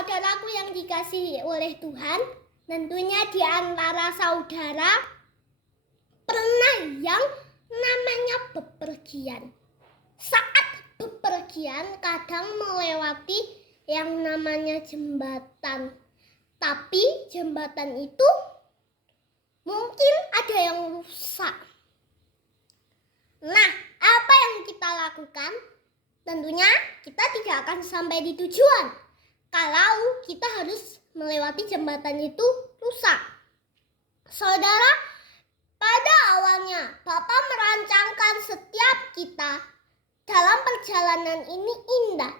saudaraku yang dikasihi oleh Tuhan, tentunya di antara saudara pernah yang namanya bepergian. Saat bepergian kadang melewati yang namanya jembatan. Tapi jembatan itu mungkin ada yang rusak. Nah, apa yang kita lakukan? Tentunya kita tidak akan sampai di tujuan kalau kita harus melewati jembatan itu rusak. Saudara, pada awalnya Bapak merancangkan setiap kita dalam perjalanan ini indah.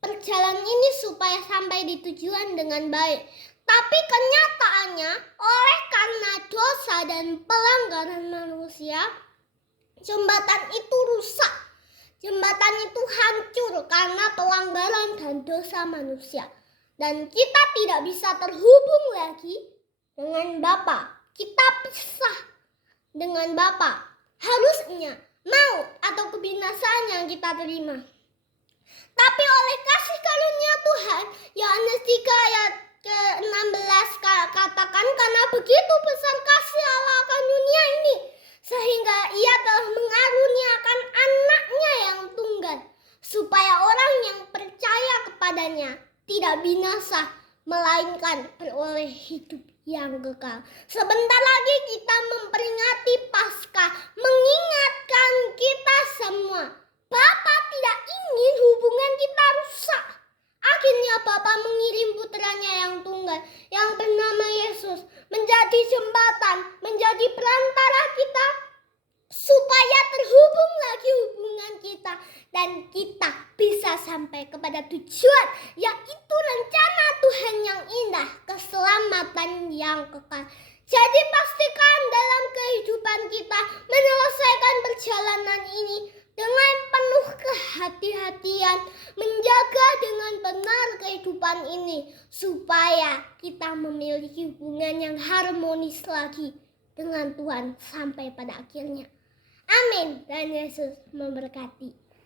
Perjalanan ini supaya sampai di tujuan dengan baik. Tapi kenyataannya oleh karena dosa dan pelanggaran manusia, jembatan itu rusak. Jembatan itu hancur karena pelanggaran dan dosa manusia. Dan kita tidak bisa terhubung lagi dengan Bapa. Kita pisah dengan Bapa. Harusnya maut atau kebinasaan yang kita terima. Tapi oleh kasih karunia Tuhan, Yohanes 3 ayat ke-16 katakan, karena begitu besar kasih Allah akan dunia ini, sehingga ia telah mengaruniakan anaknya yang tunggal, supaya orang yang percaya kepadanya tidak binasa, melainkan beroleh hidup yang kekal. Sebentar lagi kita memperingati Paskah, mengingatkan kita semua, Bapa tidak ingin hubungan kita rusak. Akhirnya Bapa mengirim putranya yang tunggal, yang bernama Yesus, menjadi jembatan, menjadi perantara kita, supaya terhubung lagi hubungan kita, dan kita bisa sampai kepada tujuan, yaitu rencana Tuhan yang indah, keselamatan yang kekal. Jadi pastikan dalam kehidupan kita menyelesaikan perjalanan ini dengan penuh kehati-hatian, menjaga dengan benar kehidupan ini, supaya kita memiliki hubungan yang harmonis lagi dengan Tuhan sampai pada akhirnya. Amin. Dan Yesus memberkati.